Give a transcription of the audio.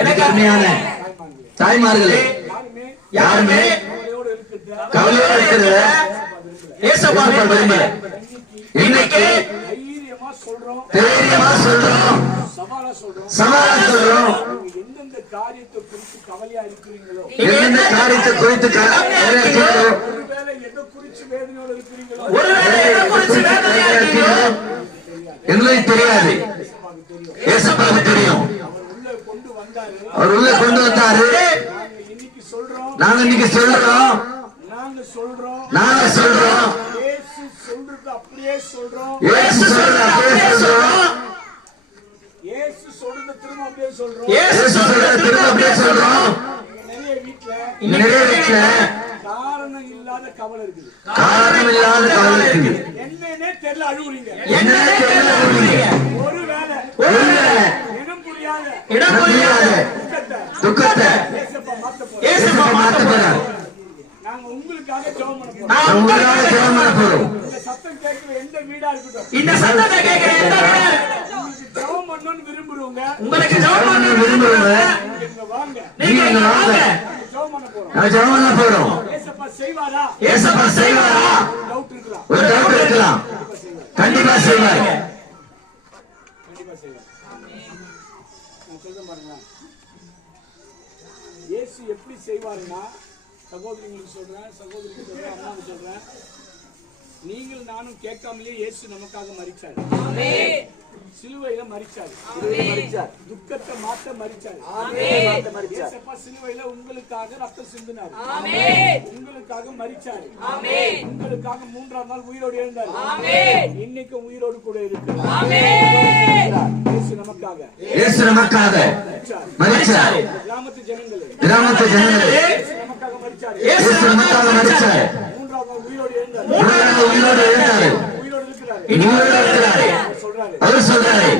எனக்கு அருமையான தாய்மார்களே, யாருமே கவலையோடு இருக்கிற ஏசப்பா விரும்பல. இன்னைக்கு தைரியமா சொல்றோம், சவாலா சொல்றோம். எந்தெந்த காரியத்தை குறித்து கவலையா இருக்கிறீங்களோ, எந்தெந்த காரியத்தை குறித்து ஒருவேளை எதை குறித்து வேதனையோடு இருக்கிறீங்களோ, எங்களுக்கு தெரியாது, ஏசப்பாவுக்கு தெரியும். அவர் உள்ள கொண்டு வந்தாரு. நாங்க இன்னைக்கு சொல்றோம், நாங்க சொல்றோம், இயேசு சொல்றது அப்படியே சொல்றோம், இயேசு சொல்றது அப்படியே சொல்றோம், இயேசு சொல்றது திரும்ப அப்படியே சொல்றோம், இயேசு சொல்றது திரும்ப அப்படியே சொல்றோம். நிறைய வீட்ல காரணம் இல்லாத கவலை இருக்குது, காரணம் இல்லாத கவலை இருக்குது. என்னன்னே தெரியல அழுவுறீங்க, என்னன்னே தெரியல அழுவுறீங்க. ஒருவேளை இடம் புரியாத துக்கத்தை ஏசப்பா மாத்த போறார். நாங்க உங்களுக்காக ஜெபம் பண்ண போறோம், நாங்க உங்களுக்காக ஜெபம் பண்ண போறோம். இந்த சத்தம் கேக்குற எந்த வீடா இருக்கட்டும், இந்த சத்தத்தை கேக்குற எந்த வீடா உங்களுக்கு ஜெபம் பண்ணனும் விரும்புறவங்க, உங்களுக்கு ஜெபம் பண்ணனும் விரும்புறவங்க நீங்க வாங்க, நீங்க வாங்க. ஜெபம் பண்ண போறோம், நான் ஜெபம் பண்ண போறோம். ஏசப்பா செய்வாரா, ஏசப்பா செய்வாரா? டவுட் இருக்கலாம், ஒரு டவுட் இருக்கலாம். கண்டிப்பா செய்வார், கண்டிப்பா செய்வார். நான் சொல்றேன் பாருங்க, இயேசு எப்படி செய்வாருன்னா, சகோதரிங்களுக்கு சொல்றேன், சகோதரிக்கு சொல்றேன், அம்மாவுக்கு சொல்றேன், நீங்கள் நானும் கேட்காமலே இயேசு நமக்காக மரிச்சார், சிலுவையில மரிச்சார், துக்கத்தை மாத்த மரிச்சார், ஏசப்பா சிலுவையில உங்களுக்காக ரத்தம் சிந்தினார், உங்களுக்காக மரிச்சார், உங்களுக்காக 3ஆம் நாள் உயிரோடு எழுந்தார், இன்னைக்கு உயிரோடு கூட இருக்கிறார். இயேசு நமக்காக, இயேசு நமக்காக மரிச்சார். கிராமத்து ஜனங்களே, கிராமத்து ஜனங்களே, இயேசு நமக்காக மரிச்சார், இயேசு நமக்காக மரிச்சார். 3ஆம் நாள் உயிரோடு எழுந்தார், உயிரோடு எழுந்தார், உயிரோடு இருக்கிறார், உயிரோடு இருக்கிறார். சொல்றாரு, அவர் சொல்றாரு,